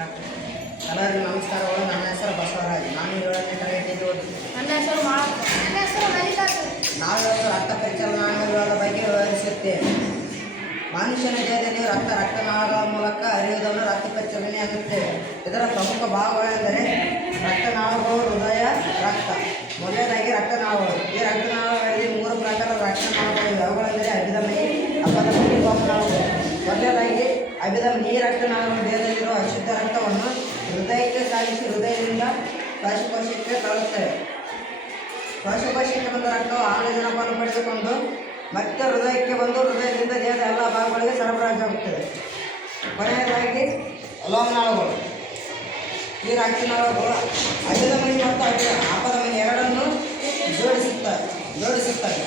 ಎಲ್ಲರಿಗೂ ನಮಸ್ಕಾರಗಳು. ನನ್ನ ಹೆಸರು ಬಸವರಾಜ್. ನಾನು 7ನೇ ತರಗತಿಯಲ್ಲಿ ಓದುತ್ತೇನೆ. ನನ್ನ ಹೆಸರು ಮಾಳಪ್ಪ. ನನ್ನ ಹೆಸರು ಮಲ್ಲಿಕಾರ್ಜುನ್. ನಾವಿವತ್ತು ರಕ್ತ ಪರಿಚಲನಾಂಗಗಳ ಬಗ್ಗೆ ವಿವರಿಸುತ್ತೇವೆ. ಮನುಷ್ಯನ ದೇಹದಲ್ಲಿ ರಕ್ತನಾಳಗಳ ಮೂಲಕ ಹರಿಯುವುದನ್ನು ರಕ್ತ ಪರಿಚಲನೆ ಎನ್ನುತ್ತೇವೆ. ಇದರ ಪ್ರಮುಖ ಭಾಗಗಳೆಂದರೆ ರಕ್ತನಾಳಗಳು, ಹೃದಯ, ರಕ್ತ. ಮೊದಲನೇದಾಗಿ ರಕ್ತನಾಳಗಳು. ಈ ರಕ್ತನಾಳಗಳಲ್ಲಿ 3 ಪ್ರಕಾರದ ರಕ್ತನಾಳಗಳಿವೆ. ಅವುಗಳೆಂದರೆ ಅಭಿಧಮನಿ, ಅಪಧಮನಿ, ವಾಮನಾಳಗಳು. ಮೊದಲನೇದಾಗಿ ಅಭಿಧಮನಿ. ಈ ರಕ್ತನಾಳಗಳು ದೇಹದಲ್ಲಿರುವ ಅಶುದ್ಧ ರಕ್ತವನ್ನು ಹೃದಯಕ್ಕೆ ಸಾಗಿಸಿ ಹೃದಯದಿಂದ ಶ್ವಾಸಕೋಶಕ್ಕೆ ತಳ್ಳುತ್ತವೆ. ಶ್ವಾಸಕೋಶಕ್ಕೆ ಬಂದ ರಕ್ತವು ಆಮ್ಲಜನಕವನ್ನು ಪಡೆದುಕೊಂಡು ಮತ್ತೆ ಹೃದಯಕ್ಕೆ ಬಂದು ಹೃದಯದಿಂದ ದೇಹದ ಎಲ್ಲ ಭಾಗಗಳಿಗೆ ಸರಬರಾಜಾಗುತ್ತದೆ. ಕೊನೆಯದಾಗಿ ಲೋಮನಾಳಗಳು. ಈ ರಕ್ತನಾಳಗಳು ಅಭಿಧಮನಿ ಮತ್ತು ಅಪಧಮನಿ ಎರಡನ್ನೂ ಜೋಡಿಸುತ್ತವೆ.